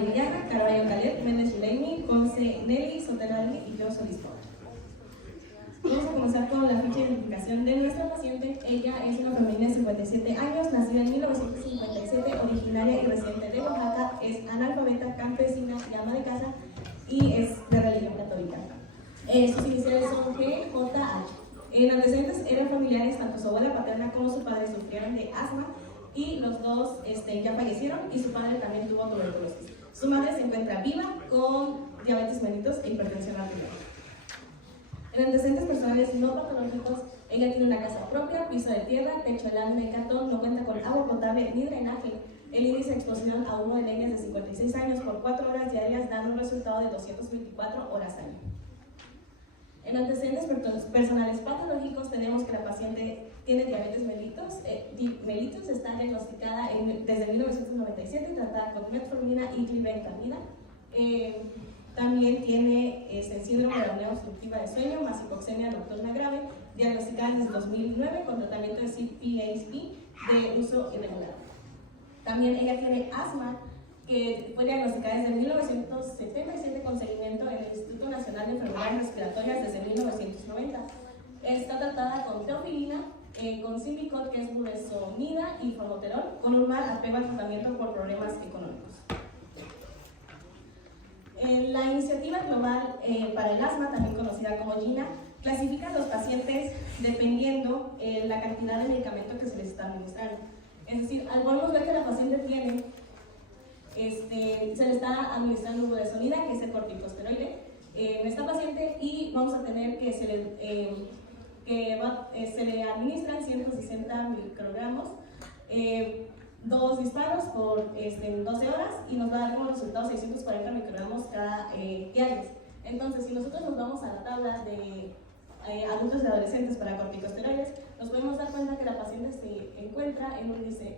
Liliana, Carballo Caleb, Méndez Yuleimi, Ponce Nelly, Soterali y yo Solís Pablo. Vamos a comenzar con la ficha de identificación de nuestra paciente. Ella es una femenina de 57 años, nacida en 1957, originaria y residente de Oaxaca, es analfabeta, campesina y ama de casa y es de religión católica. Sus iniciales son GJH. En antecedentes eran familiares, tanto su abuela paterna como su padre sufrieron de asma y los dos ya fallecieron y su padre también tuvo tuberculosis. Su madre se encuentra viva con diabetes mellitus e hipertensión arterial. En antecedentes personales no patológicos, ella tiene una casa propia, piso de tierra, techo de lámina y cartón, no cuenta con agua potable ni drenaje. El índice de exposición a humo de leñas de 56 años por 4 horas diarias da un resultado de 224 horas al año. En antecedentes personales patológicos tenemos que la paciente tiene diabetes mellitus, está diagnosticada desde 1997, tratada con metformina y glibenclamida. También tiene síndrome de apnea obstructiva de sueño, más hipoxemia nocturna grave, diagnosticada desde 2009 con tratamiento de CPAP de uso irregular. También ella tiene asma, que fue diagnosticada desde 1977 con seguimiento en el Instituto Nacional de Enfermedades Respiratorias desde 1990. Está tratada con teofilina, con Symbicort, que es budesonida, y formoterol, con un mal apego al tratamiento por problemas económicos. La Iniciativa Global para el Asma, también conocida como GINA, clasifica a los pacientes dependiendo la cantidad de medicamento que se les está administrando. Es decir, podemos ver que la paciente tiene, se le está administrando budesonida, que es el corticosteroide, en esta paciente, y vamos a tener que se le administran 160 microgramos, 2 disparos por 12 horas y nos va a dar como resultado 640 microgramos cada diarios. Entonces, si nosotros nos vamos a la tabla de adultos y adolescentes para corticosteroides, nos podemos dar cuenta que la paciente se encuentra en un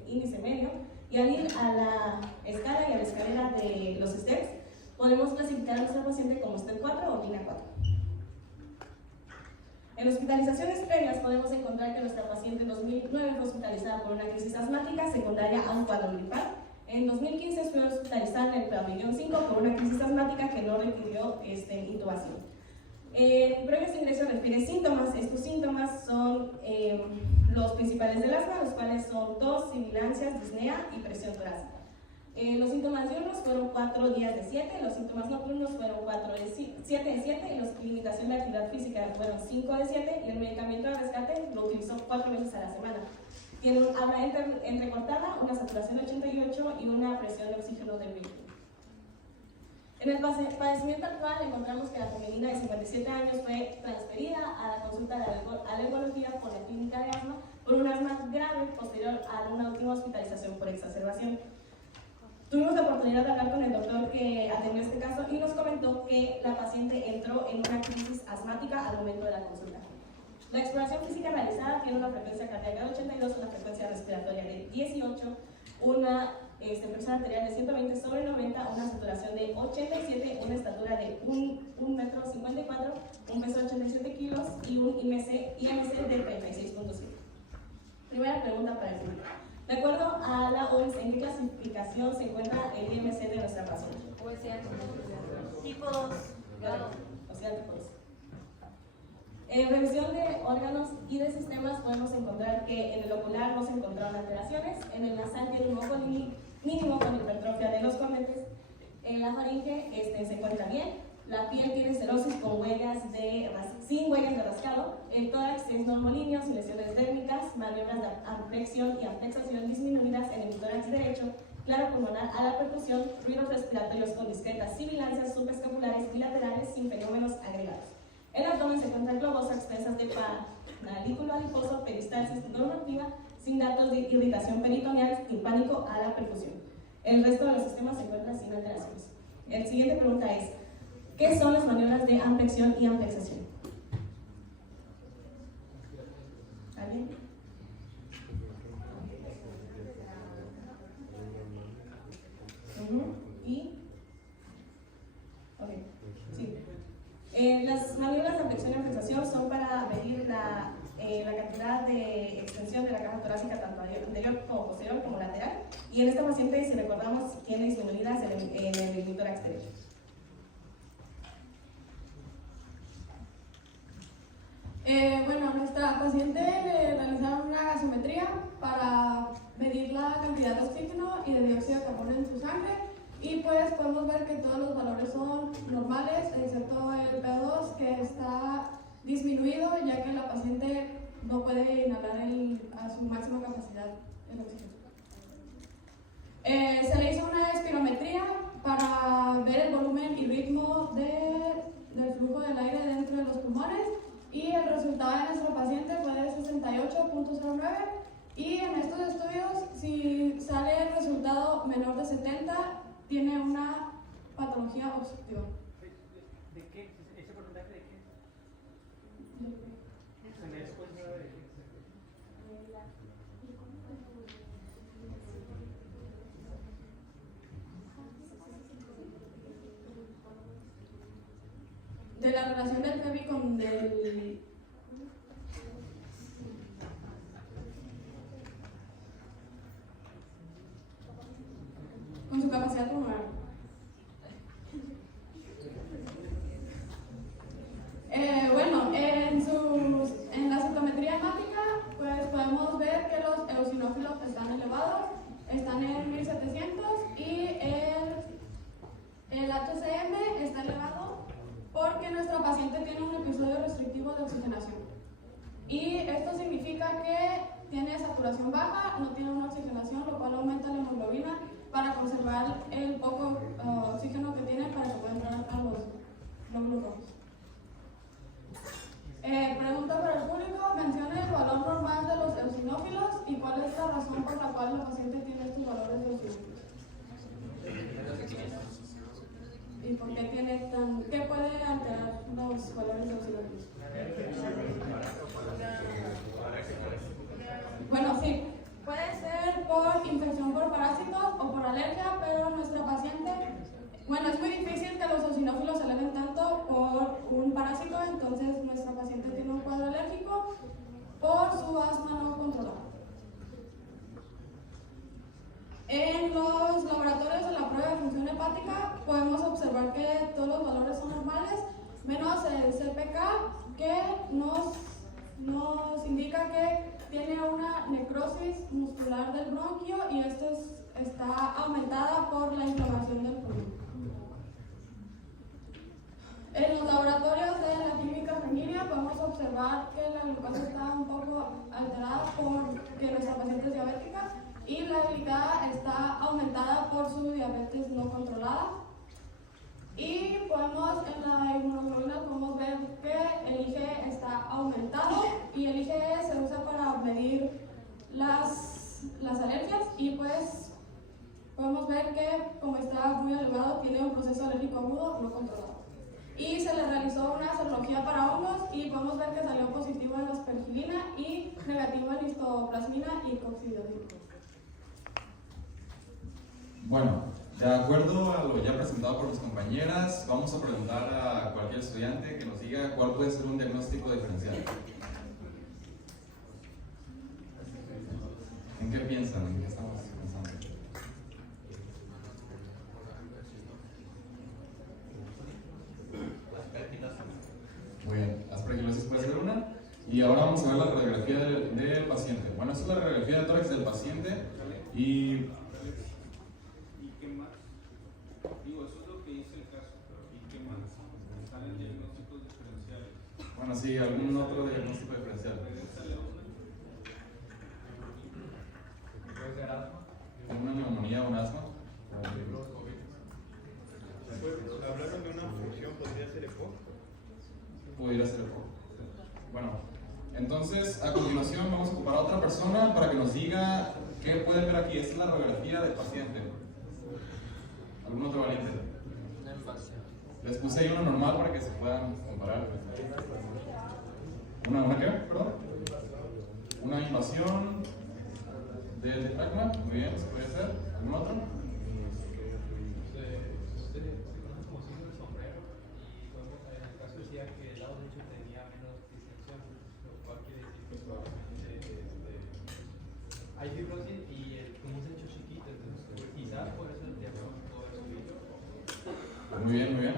índice medio, y al ir a la escala y a la escalera de los STEPS, podemos clasificar a nuestra paciente como STEP 4 o GINA 4. En hospitalizaciones previas podemos encontrar que nuestra paciente en 2009 fue hospitalizada por una crisis asmática secundaria a un cuadro gripal. En 2015 fue hospitalizada en el pabellón 5 por una crisis asmática que no requirió intubación. Previos ingresos refiere síntomas. Estos síntomas son los principales del asma, los cuales son tos, sibilancias, disnea y presión torácica. Los síntomas diurnos fueron 4 días de 7, los síntomas nocturnos fueron 7 de 7, y la limitación de actividad física fueron 5 de 7, y el medicamento de rescate lo utilizó 4 veces a la semana. Tiene un habla entrecortada, una saturación de 88 y una presión de oxígeno de 20. En el padecimiento actual encontramos que la femenina de 57 años fue transferida a la consulta de alergología por la clínica de asma por un asma grave posterior a una última hospitalización por exacerbación. Tuvimos la oportunidad de hablar con el doctor que atendió este caso y nos comentó que la paciente entró en una crisis asmática al momento de la consulta. La exploración física realizada tiene una frecuencia cardíaca de 82, una frecuencia respiratoria de 18, una presión arterial de 120 sobre 90, una saturación de 87, una estatura de 1,54 metros, un peso de 87 kilos y un IMC de 36.5. Primera pregunta para el público. De acuerdo a la OMS, ¿en qué clasificación se encuentra el IMC de nuestra paciente? Tipo 2. O sea, tipo 2. En revisión de órganos y de sistemas podemos encontrar que en el ocular no se encontraron alteraciones, en el nasal tiene un ojo mínimo con hipertrofia de los cornetes, en la faringe se encuentra bien, la piel tiene cerosis con sin huellas de rascado, el tórax es normolíneo, sin lesiones dérmicas, maniobras de amflexión y amplexación disminuidas en el tórax derecho, claro pulmonar a la percusión, ruidos respiratorios con discretas sibilancias subescapulares bilaterales sin fenómenos agregados. El abdomen se encuentra globosa, extensas de panalículo adiposo, peristalsis normativa, sin datos de irritación peritoneal, timpánico a la percusión. El resto de los sistemas se encuentran sin alteraciones. La siguiente pregunta es: ¿qué son las maniobras de amflexión y amplexación? ¿Alguien? ¿Y? Ok, sí. Las maniobras de amflexión y amplexación son para medir la cantidad de extensión de la caja torácica tanto anterior como posterior como lateral, y en esta paciente, si recordamos, tiene disminuidas en el cara exterior. Bueno, a nuestra paciente le realizaron una gasometría para medir la cantidad de oxígeno y de dióxido de carbono en su sangre y pues podemos ver que todos los valores son normales, excepto el PO2 que está disminuido ya que la paciente no puede inhalar a su máxima capacidad el oxígeno. Se le hizo una espirometría para ver el volumen y ritmo del flujo del aire dentro de los pulmones y el resultado de nuestro paciente fue de 68.09 y en estos estudios si sale el resultado menor de 70 tiene una patología obstructiva. ¿De qué? ¿Ese porcentaje de qué? De la relación del FEBI con su capacidad pulmonar. Bueno, en la citometría hemática pues podemos ver que los eosinófilos están elevados, están en 1700 y el HCM está elevado porque nuestra paciente tiene un episodio restrictivo de oxigenación. Y esto significa que tiene saturación baja, no tiene una oxigenación, lo cual aumenta la hemoglobina para conservar el poco oxígeno que tiene para que pueda entrar a los glóbulos rojos. Pregunta para el público, mencione el valor normal de los eosinófilos y cuál es la razón por la cual la paciente tiene estos valores de eosinófilos. ¿Y por qué qué puede alterar los valores de eosinófilos? Bueno, sí, puede ser por infección por parásitos o por alergia, pero nuestra paciente, bueno, es muy difícil que los eosinófilos se eleven tanto por un parásito, entonces nuestra paciente tiene un cuadro alérgico por su asma no controlado. En los laboratorios de la prueba de función hepática podemos observar que todos los valores son normales, menos el CPK, que nos indica que tiene una necrosis muscular del bronquio y esto está aumentada por la inflamación del pulmón. En los laboratorios de la química sanguínea podemos observar que la glucosa está un poco alterada porque nuestra paciente es diabética y la glicada está aumentada por su diabetes no controlada. Y en la inmunoglobulina podemos ver que el IgE está aumentado y el IgE se usa para medir las alergias y pues podemos ver que como está muy elevado tiene un proceso alérgico agudo no controlado. Y se le realizó una serología para hongos y podemos ver que salió positivo en aspergilina y negativo en histoplasmina y coccidiosidina. Bueno, de acuerdo a lo ya presentado por mis compañeras, vamos a preguntar a cualquier estudiante que nos diga cuál puede ser un diagnóstico diferencial. ¿En qué piensan? ¿En qué estamos pensando? Muy bien, aspergilosis puede ser una. Y ahora vamos a ver la radiografía del paciente. Bueno, esta es la radiografía de tórax del paciente y... ¿Qué más? Digo, eso es lo que dice el caso, pero ¿y qué más? ¿Están en diagnósticos diferenciales? Bueno, sí, algún otro diagnóstico diferencial. ¿Puede ser asma? ¿Una neumonía o un asma? Hablaron de una función, ¿podría ser EPOC? Pudiera ser EPOC. Bueno, entonces a continuación vamos a ocupar a otra persona para que nos diga qué pueden ver aquí. Esta es la radiografía del paciente. ¿Algún otro valiente? Les puse ahí una normal para que se puedan comparar. ¿Una qué? Perdón. Una invasión del diafragma. Muy bien, ¿se podría hacer? ¿Algún otro? Hay fibrosis y el pulmón se ha hecho chiquito, entonces quizás por eso el diagnóstico es subido. Muy bien, muy bien.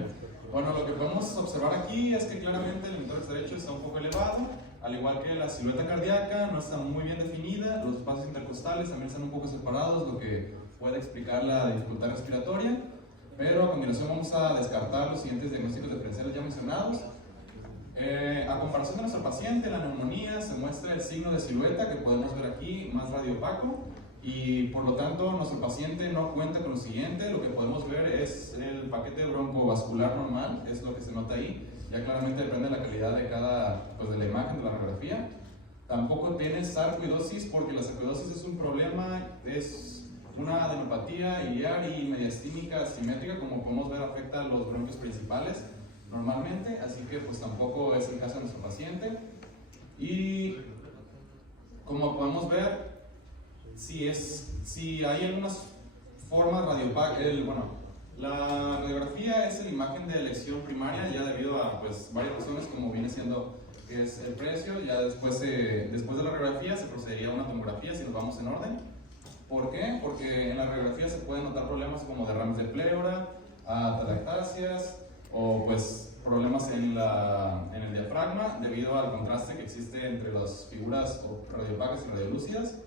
Bueno, lo que podemos observar aquí es que claramente el índice derecho está un poco elevado, al igual que la silueta cardíaca no está muy bien definida, los espacios intercostales también están un poco separados, lo que puede explicar la dificultad respiratoria. Pero a continuación vamos a descartar los siguientes diagnósticos diferenciales ya mencionados. A comparación de nuestro paciente, la neumonía se muestra el signo de silueta que podemos ver aquí, más radiopaco, y por lo tanto nuestro paciente no cuenta con lo siguiente. Lo que podemos ver es el paquete broncovascular normal, es lo que se nota ahí. Ya claramente depende de la calidad de cada, pues de la imagen de la radiografía. Tampoco tiene sarcoidosis, porque la sarcoidosis es un problema, es una adenopatía iliar y mediastínica asimétrica, como podemos ver afecta a los bronquios principales normalmente, así que pues tampoco es el caso de nuestro paciente. Y como podemos ver, si hay algunas formas la radiografía es la imagen de elección primaria ya debido a pues varias razones, como viene siendo que es el precio. Ya después de la radiografía se procedería a una tomografía si nos vamos en orden. ¿Por qué? Porque en la radiografía se pueden notar problemas como derrames de pleura, atalactasias o pues problemas en el diafragma debido al contraste que existe entre las figuras radiopacas y radiolúcidas.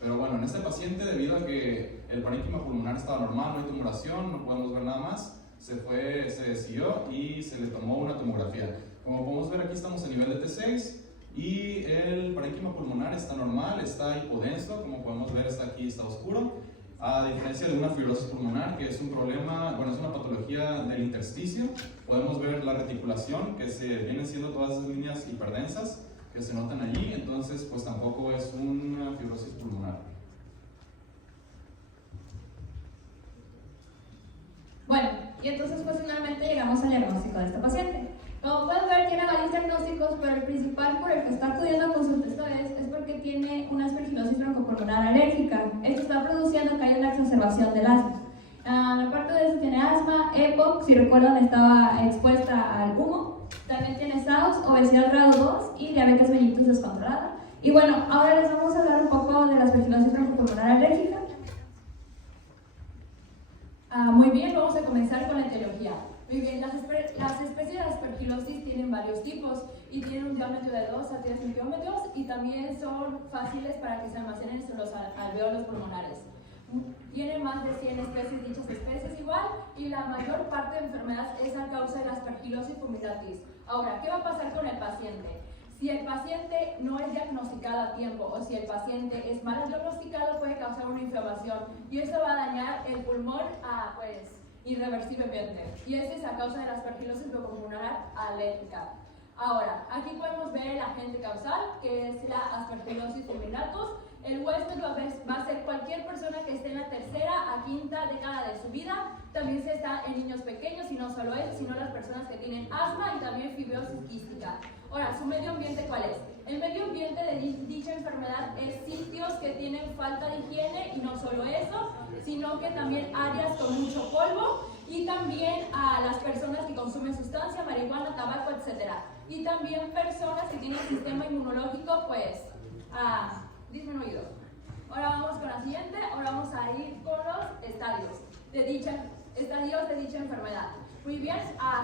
Pero bueno, en este paciente, debido a que el parénquima pulmonar estaba normal, no hay tumoración, no podemos ver nada más, se decidió y se le tomó una tomografía. Como podemos ver aquí estamos a nivel de T6 y el parénquima pulmonar está normal, está hipodenso, como podemos ver está oscuro, a diferencia de una fibrosis pulmonar, que es un problema, es una patología del intersticio. Podemos ver la reticulación, que vienen siendo todas esas líneas hiperdensas que se notan allí, entonces pues tampoco es una fibrosis pulmonar. Bueno, y entonces pues finalmente llegamos al diagnóstico de este paciente. Como pueden ver, tiene varios diagnósticos, pero el principal por el que está acudiendo a consulta es porque tiene una aspergillosis broncopulmonar alérgica. Esto está produciendo que haya una exacerbación del asma. Aparte de eso, tiene asma, EPOC, si recuerdan, estaba expuesta al humo. También tiene SAUS, obesidad grado 2 y diabetes mellitus descontrolada. Y bueno, ahora les vamos a hablar un poco de la aspergillosis broncopulmonar alérgica. Muy bien, vamos a comenzar con la etiología. Muy bien, las especies de aspergilosis tienen varios tipos y tienen un diámetro de 2 a 3 centímetros y también son fáciles para que se almacenen en los alveolos pulmonares. Tienen más de 100 especies, dichas especies igual, y la mayor parte de enfermedades es a causa de la aspergilosis fumigatis. Ahora, ¿qué va a pasar con el paciente? Si el paciente no es diagnosticado a tiempo o si el paciente es mal diagnosticado, puede causar una inflamación y eso va a dañar el pulmón irreversiblemente. Y eso es a causa de la aspergilosis broncopulmonar alérgica. Ahora, aquí podemos ver el agente causal, que es la aspergilosis fulminatus. El huésped va a ser cualquier persona que esté en la tercera a quinta década de su vida. También se está en niños pequeños, y no solo eso, sino las personas que tienen asma y también fibrosis quística. Ahora, ¿su medio ambiente cuál es? El medio ambiente de dicha enfermedad es sitios que tienen falta de higiene, y no solo eso, sino que también áreas con mucho polvo, y también a las personas que consumen sustancia, marihuana, tabaco, etc. Y también personas que tienen sistema inmunológico, disminuido. Ahora vamos con la siguiente, ahora vamos a ir con los estadios de dicha enfermedad. Muy bien,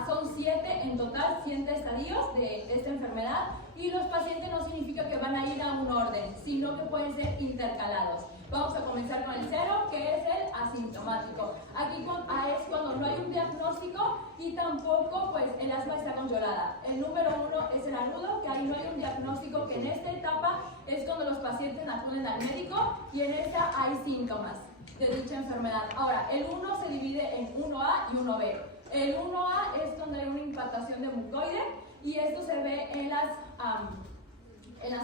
son 7 en total, 7 estadios de esta enfermedad, y los pacientes no significa que van a ir a un orden, sino que pueden ser intercalados. Vamos a comenzar con el 0, que es el asintomático. Aquí es cuando no hay un diagnóstico y tampoco el asma está controlada. El número 1 es el agudo, que ahí no hay un diagnóstico, que en esta etapa es cuando los pacientes acuden al médico y en esta hay síntomas de dicha enfermedad. Ahora, el 1 se divide en 1A y 1B. El 1A es cuando hay una impactación de mucoide y esto se ve en las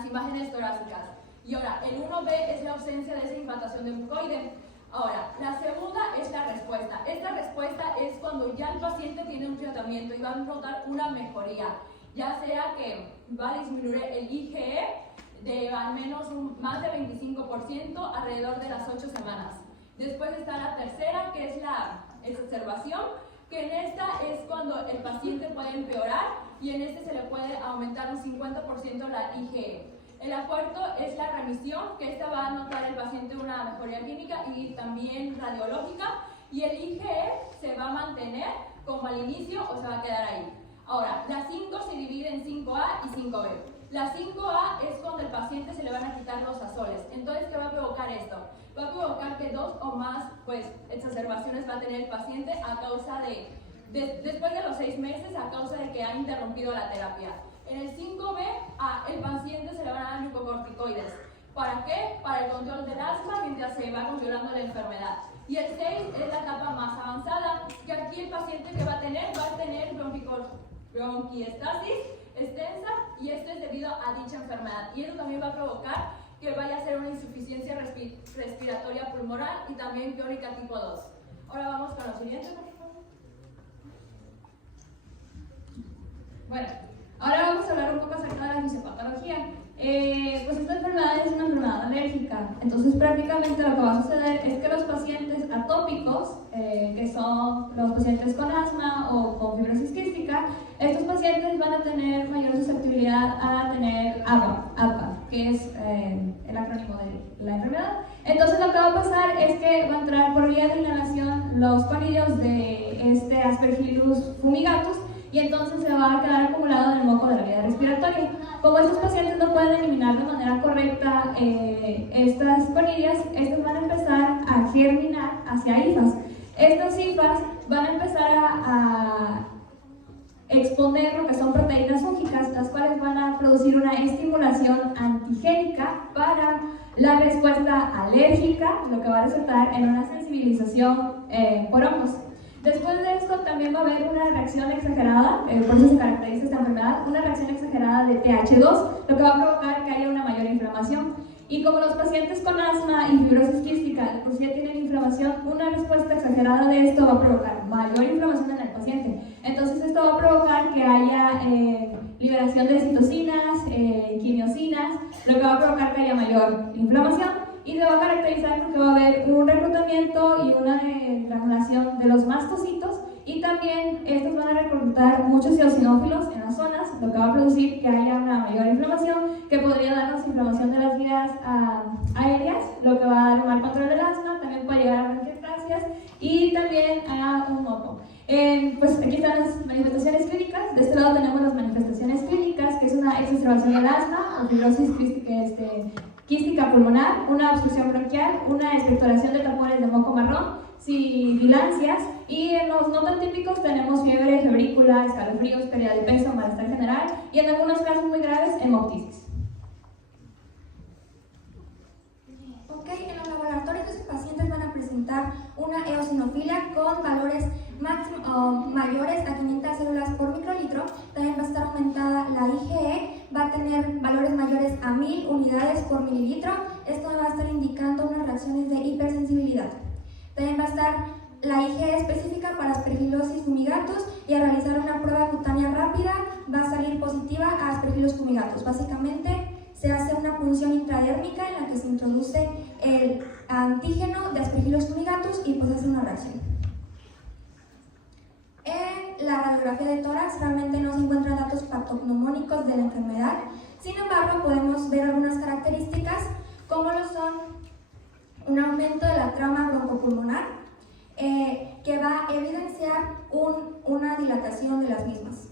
imágenes torácicas. Y ahora, el 1B es la ausencia de esa impactación de mucoide. Ahora, la segunda es la respuesta. Esta respuesta es cuando ya el paciente tiene un tratamiento y va a notar una mejoría, ya sea que va a disminuir el IgE de al menos más de 25% alrededor de las 8 semanas. Después está la tercera, que es la exacerbación, que en esta es cuando el paciente puede empeorar y en este se le puede aumentar un 50% la IgE. El cuarto es la remisión, que esta va a notar el paciente una mejoría clínica y también radiológica, y el IgE se va a mantener como al inicio o se va a quedar ahí. Ahora, la 5 se divide en 5A y 5B. La 5A es cuando al paciente se le van a quitar los azoles. Entonces, ¿qué va a provocar esto? Va a provocar que 2 o más exacerbaciones va a tener el paciente a causa después de los 6 meses, a causa de que ha interrumpido la terapia. En el 5B, el paciente se le van a dar glucocorticoides. ¿Para qué? Para el control del asma mientras se va controlando la enfermedad. Y el 6 es la etapa más avanzada, que aquí el paciente que va a tener bronquiestasis extensa, y esto es debido a dicha enfermedad. Y eso también va a provocar que vaya a ser una insuficiencia respiratoria pulmonar y también crónica tipo 2. Ahora vamos con lo siguiente, por favor. Bueno, ahora vamos a hablar un poco acerca de la fisiopatología. Pues esta enfermedad es una enfermedad alérgica, entonces prácticamente lo que va a suceder es que los pacientes atópicos, que son los pacientes con asma o con fibrosis quística, estos pacientes van a tener mayor susceptibilidad a tener APA, que es el acrónimo de la enfermedad. Entonces lo que va a pasar es que va a entrar por vía de inhalación los conillos de este Aspergillus fumigatus, y entonces se va a quedar acumulado en el moco de la vía respiratoria. Como estos pacientes no pueden eliminar de manera correcta estas conillas, estas van a empezar a germinar hacia hifas. Estas hifas van a empezar a exponer lo que son proteínas fúngicas, las cuales van a producir una estimulación antigénica para la respuesta alérgica, lo que va a resultar en una sensibilización por hongos. Después de esto también va a haber una reacción exagerada, por eso se caracteriza esta enfermedad, una reacción exagerada de TH2, lo que va a provocar que haya una mayor inflamación. Y como los pacientes con asma y fibrosis quística de por sí ya tienen inflamación, una respuesta exagerada de esto va a provocar mayor inflamación en el paciente. Entonces esto va a provocar que haya liberación de citocinas, quimiosinas, lo que va a provocar que haya mayor inflamación. Y se va a caracterizar porque va a haber un reclutamiento y una granulación de los mastocitos, y también estos van a reclutar muchos eosinófilos en las zonas, lo que va a producir que haya una mayor inflamación, que podría darnos inflamación de las vías aéreas, lo que va a dar un mal control del asma, también puede llegar a bronquiectasias y también a un moco. Pues aquí están las manifestaciones clínicas. De este lado tenemos las manifestaciones clínicas, que es una exacerbación del asma o fibrosis quística pulmonar, una obstrucción bronquial, una expectoración de tapones de moco marrón, sibilancias, y en los no tan típicos tenemos fiebre, febrícula, escalofríos, pérdida de peso, malestar general y en algunos casos muy graves, hemoptisis. Ok, en los laboratorios los pacientes van a presentar una eosinofilia con valores mayores a 500 células por microlitro. También va a estar aumentada la IgE, va a tener valores mayores a 1000 unidades por mililitro. Esto va a estar indicando unas reacciones de hipersensibilidad. También va a estar la IgE específica para Aspergillosis fumigatus, y al realizar una prueba cutánea rápida va a salir positiva a Aspergillus fumigatus. Básicamente se hace una punción intradérmica en la que se introduce el antígeno de Aspergillus fumigatus y pues hace una reacción. En la radiografía de tórax realmente no se encuentran datos patognomónicos de la enfermedad, sin embargo podemos ver algunas características como lo son un aumento de la trama broncopulmonar, que va a evidenciar una dilatación de las mismas.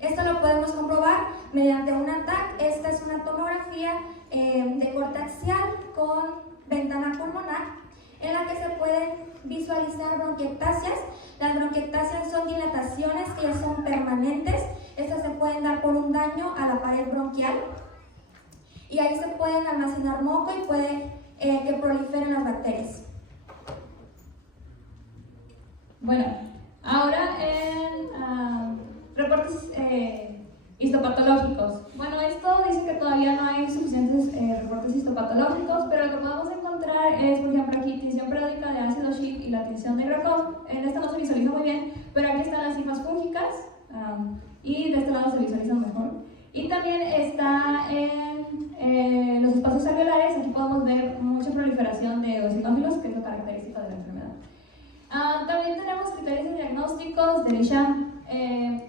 Esto lo podemos comprobar mediante un TAC. Esta es una tomografía de corte axial con ventana pulmonar, en la que se pueden visualizar bronquiectasias. Las bronquiectasias son dilataciones que ya son permanentes. Estas se pueden dar por un daño a la pared bronquial, y ahí se pueden almacenar moco y puede que proliferen las bacterias. Bueno, ahora en reportes histopatológicos. Bueno, esto dice que todavía no hay suficientes reportes histopatológicos, pero lo que podemos encontrar es, por ejemplo, aquí tinción periódica de ácido Schiff y la tinción de Gracov. En esta no se visualiza muy bien, pero aquí están las hifas fúngicas y de este lado se visualizan mejor. Y también está en los espacios alveolares. Aquí podemos ver mucha proliferación de eosinófilos, que es lo característico de la enfermedad. También tenemos criterios diagnósticos de Lisham.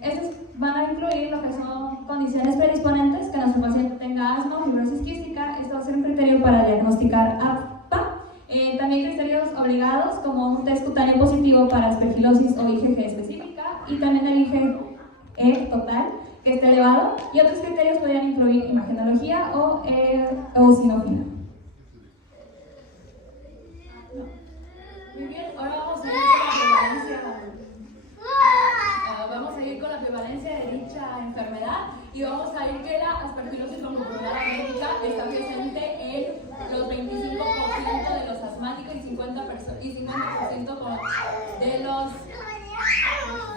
Estos van a incluir lo que son condiciones predisponentes, que nuestro paciente tenga asma o fibrosis quística. Esto va a ser un criterio para diagnosticar APA. También criterios obligados como un test cutáneo positivo para aspergilosis o IgG específica y también el IgE total que esté elevado, y otros criterios podrían incluir imagenología o eosinófila. Muy bien, ahora vamos a ir con la prevalencia de dicha enfermedad y vamos a ir que la aspergilosis broncopulmonar atípica está presente en los 25% de los asmáticos y 50%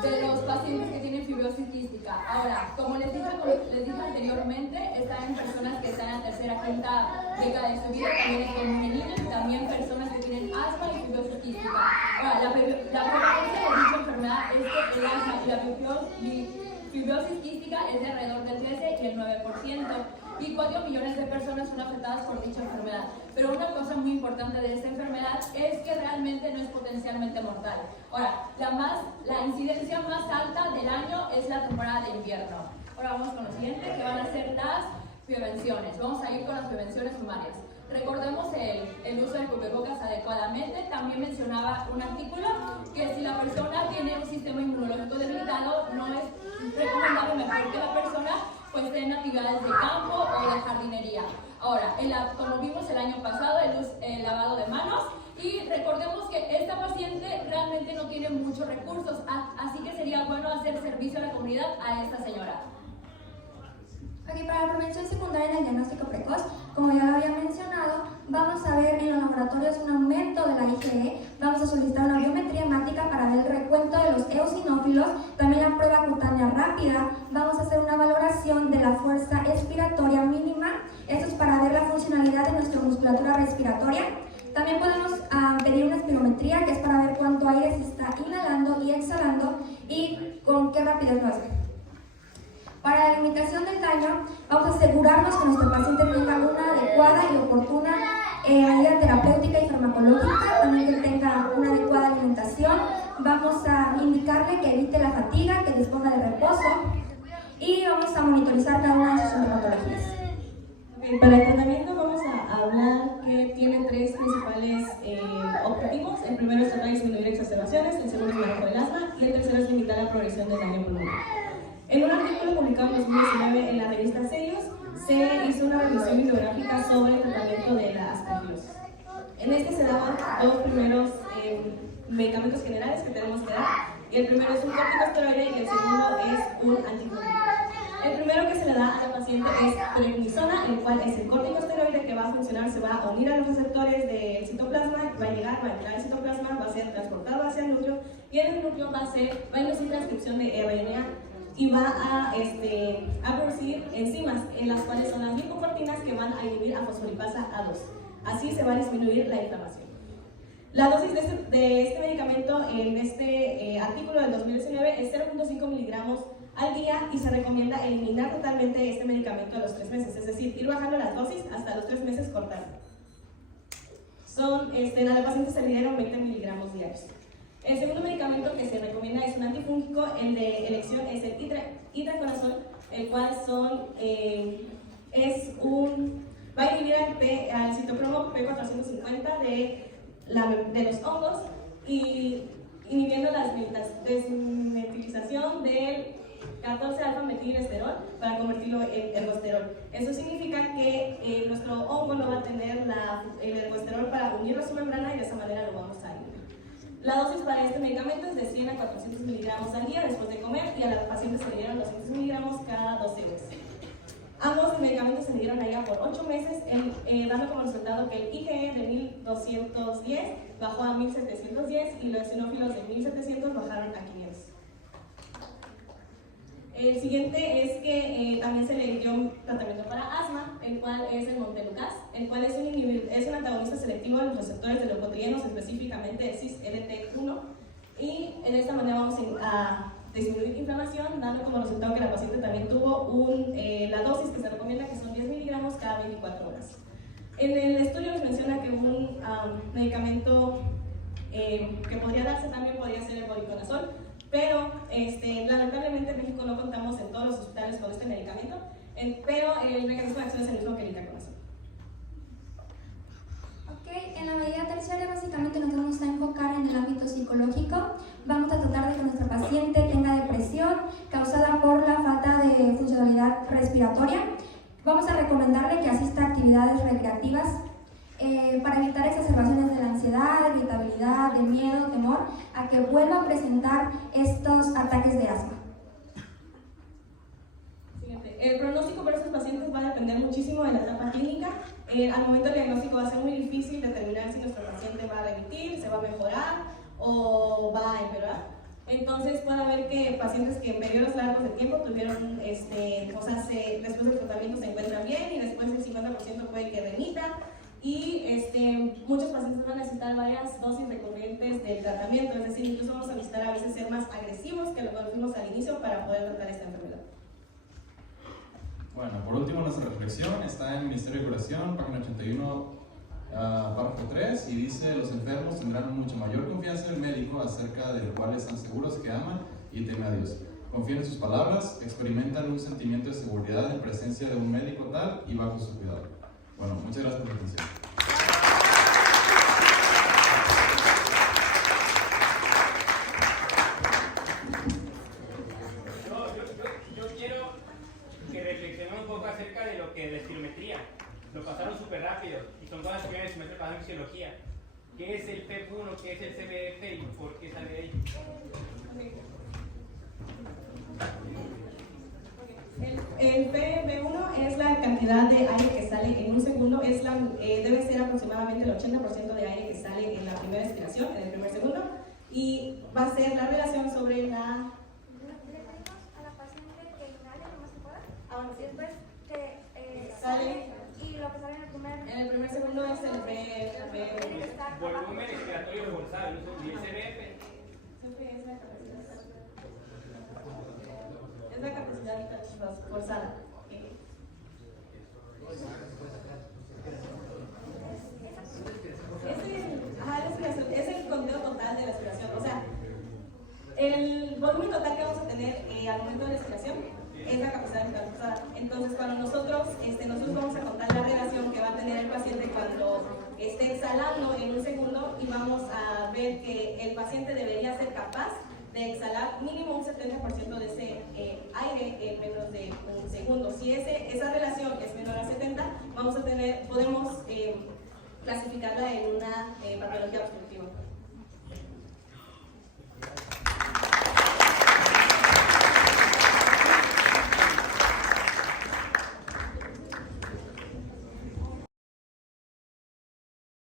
de los pacientes que tienen fibrosis quística. Ahora, como les dije anteriormente, está en personas que están en la tercera, quinta década de su vida, también es común en niños, y también personas que tienen asma y fibrosis quística. Ahora, la prevalencia de dicha enfermedad es que el asma y la fibrosis quística es de alrededor del 13 y el 9%, y 4 millones de personas son afectadas por dicha enfermedad. Pero una cosa muy importante de esta enfermedad es que realmente no es potencialmente mortal. Ahora, la incidencia más alta del año es la temporada de invierno. Ahora vamos con lo siguiente, que van a ser las prevenciones. Vamos a ir con las prevenciones sumarias. Recordemos el uso del cubrebocas adecuadamente. También mencionaba un artículo que si la persona tiene un sistema inmunológico debilitado, no es recomendable mejor que la persona pues esté en actividades de campo o de jardinería. Ahora, como vimos el año pasado, el lavado de manos, y recordemos que esta paciente realmente no tiene muchos recursos, así que sería bueno hacer servicio a la comunidad a esta señora. Ok, para la prevención secundaria en el diagnóstico precoz, como ya lo había mencionado, vamos a ver en los laboratorios un aumento de la IgE, vamos a solicitar una biometría hemática para ver el recuento de los eosinófilos, también la prueba cutánea rápida, vamos a hacer una valoración de la fuerza expiratoria mínima, esto es para ver la funcionalidad de nuestra musculatura respiratoria. También podemos pedir una espirometría, que es para ver cuánto aire se está inhalando y exhalando y con qué rapidez lo hace. Para la limitación del daño, vamos a asegurarnos que nuestro paciente tenga una adecuada y oportuna ayuda terapéutica y farmacológica, también que tenga una adecuada alimentación. Vamos a indicarle que evite la fatiga, que disponga de reposo y vamos a monitorizar cada una de sus sintomatologías. Para el tratamiento vamos a hablar que tiene tres principales objetivos. El primero es tratar de disminuir exacerbaciones, el segundo es el manejo del asma y el tercero es limitar la progresión del daño pulmonar. En un artículo publicado en 2019 en la revista Cellos, se hizo una revisión bibliográfica sobre el tratamiento de la aspergilosis. En este se daban dos primeros medicamentos generales que tenemos que dar, y el primero es un corticosteroide y el segundo es un antifúngico. El primero que se le da a la paciente es prednisona, el cual es el corticosteroide que va a funcionar, se va a unir a los receptores del citoplasma, va a entrar al citoplasma, va a ser transportado hacia el núcleo, y en el núcleo va a inducir transcripción de RNA y va a producir enzimas, en las cuales son las lipoproteínas que van a inhibir a fosfolipasa A2. Así se va a disminuir la inflamación. La dosis de este medicamento en este artículo del 2019 es 0.5 miligramos al día y se recomienda eliminar totalmente este medicamento a los 3 meses, es decir, ir bajando las dosis hasta los 3 meses cortando. A la paciente se le dieron 20 miligramos diarios. El segundo medicamento que se recomienda es un antifúngico, el de elección es el itraconazol, el cual va a inhibir al citocromo P450 de los hongos y inhibiendo la desmetilización del 14-alfa-metilesterol para convertirlo en ergosterol. Eso significa que nuestro hongo no va a tener el ergosterol para unirlo a su membrana y de esa manera lo vamos a eliminar. La dosis para este medicamento es de 100 a 400 miligramos al día después de comer y a la paciente se le dieron 200 miligramos cada 12 horas. Ambos medicamentos se le dieron a ella por 8 meses, dando como resultado que el IgE de 1210 bajó a 1710 y los eosinófilos de 1700 bajaron a 500. El siguiente es que también se le dio un tratamiento para asma, el cual es el Montelukast, el cual es un antagonista selectivo de los receptores de leucotrienos, específicamente el cis-LT1, y de esta manera vamos a disminuir inflamación, dando como resultado que la paciente también tuvo la dosis que se recomienda, que son 10 miligramos cada 24 horas. En el estudio nos menciona que un medicamento que podría darse también podría ser el voriconazol, pero lamentablemente en México no contamos en todos los hospitales con este medicamento, pero el mecanismo de acción es el mismo que el itraconazol. Ok, en la medida terciaria básicamente nos vamos a enfocar en el ámbito psicológico. Vamos a tratar de que nuestro paciente tenga depresión causada por la falta de funcionalidad respiratoria. Vamos a recomendarle que asista a actividades recreativas para evitar exacerbaciones de la ansiedad, irritabilidad, de miedo, temor, a que vuelva a presentar estos ataques de asma. Siguiente. El pronóstico para estos pacientes va a depender muchísimo de la etapa clínica. Al momento del diagnóstico va a ser muy difícil determinar si nuestro paciente va a remitir, se va a mejorar o va a empeorar. Entonces puede haber que pacientes que en periodos largos de tiempo tuvieron, después del tratamiento se encuentran bien y después el 50% puede que remita. Y muchos pacientes van a necesitar varias dosis recurrentes del tratamiento, es decir, incluso vamos a necesitar a veces ser más agresivos que lo que fuimos al inicio para poder tratar esta enfermedad. Bueno, por último, nuestra reflexión está en el Ministerio de Curación, página 81, párrafo 3, y dice: los enfermos tendrán mucha mayor confianza en el médico acerca del cual están seguros que ama y teme a Dios. Confían en sus palabras, experimentan un sentimiento de seguridad en presencia de un médico tal y bajo su cuidado. Bueno, muchas gracias por la atención. Yo quiero que reflexionemos un poco acerca de lo que es la espirometría. Lo pasaron súper rápido y son cosas que vienen siempre pasando en fisiología. ¿Qué es el PEP1? ¿Qué es el CBF? ¿Y por qué sale de ahí? El PB1 es la cantidad de aire que sale en un segundo, debe ser aproximadamente el 80% de aire que sale en la primera expiración, en el primer segundo, y va a ser la relación sobre la... Le pedimos a la paciente que inhale lo más que pueda, bueno, sí. después que sale, y lo que sale en el primer segundo es el PB1. Volumen expiratorio forzado, y el CBF. Es la capacidad forzada. Es el conteo total de la respiración. O sea, el volumen total que vamos a tener al momento de la respiración es la capacidad forzada. Entonces, cuando nosotros vamos a contar la relación que va a tener el paciente cuando esté exhalando en un segundo, y vamos a ver que el paciente debería ser capaz de exhalar mínimo un 70% de ese aire en menos de un segundo. Si esa relación es menor a 70, podemos clasificarla en una patología obstructiva.